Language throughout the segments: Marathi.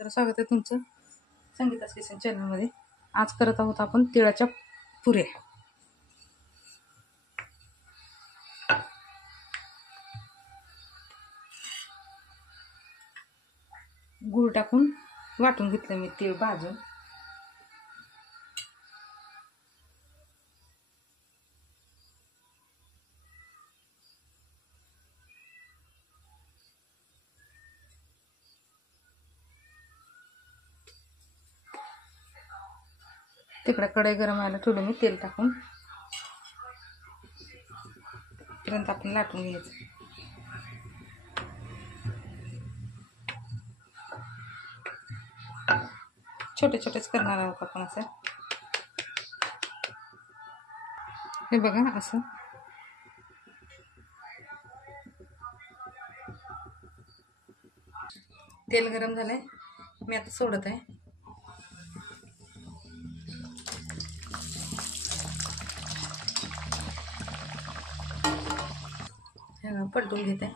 तर स्वागत आहे तुमचं संगीता's किचन चॅनलमध्ये। आज करत आहोत आपण तिळाच्या पुऱ्या। गूळ टाकून वाटून घेतलं मी तीळ भाजून। तिकडे कढई गरम व्हायला ठेवलं मी तेल टाकून, पर्यंत आपण लाटून घ्यायचं। छोटे छोटेच करणार आहोत आपण असं। हे बघा असं तेल गरम झालंय, मी आता सोडत आहे। पलटून घेते।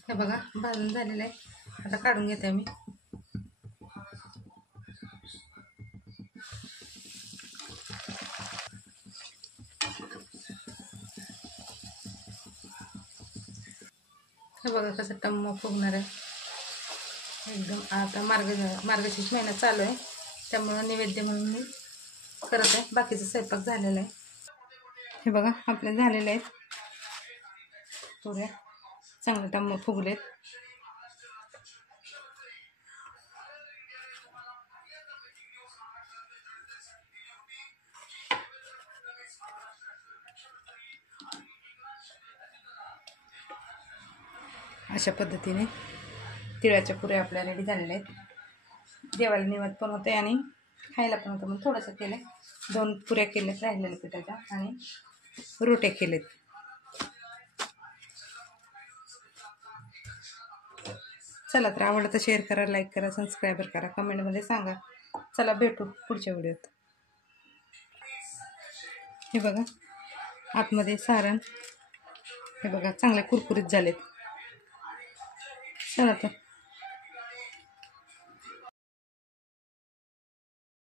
हे बघा भाजून झालेलं आहे, आता काढून घेते मी। हे बघा कसं टम्म फुगणार आहे एकदम। आता मार्गशीर्ष महिना चालू आहे, त्यामुळे नैवेद्य म्हणून मी करत आहे। बाकीचा स्वयंपाक झालेला आहे। हे बघा आपले झालेले आहेत पुऱ्या, चांगले टम्म फुगलेत। अशा पद्धतीने तिळाच्या पुऱ्या आपल्या रेडी झालेल्या आहेत। देवाला निवेद पण होते आणि खायला पण होतं। मग थोडंसं केलं, 2 पुऱ्या केल्यात राहिलेल्या पिठाच्या आणि रोटे केलेत। चला तर आवडलं तर शेअर करा, लाईक करा, सबस्क्राईब करा, कमेंटमध्ये सांगा। चला भेटू पुढच्या व्हिडिओत। हे बघा आतमध्ये सारण, हे बघा चांगले कुरकुरीत झालेत। चला तर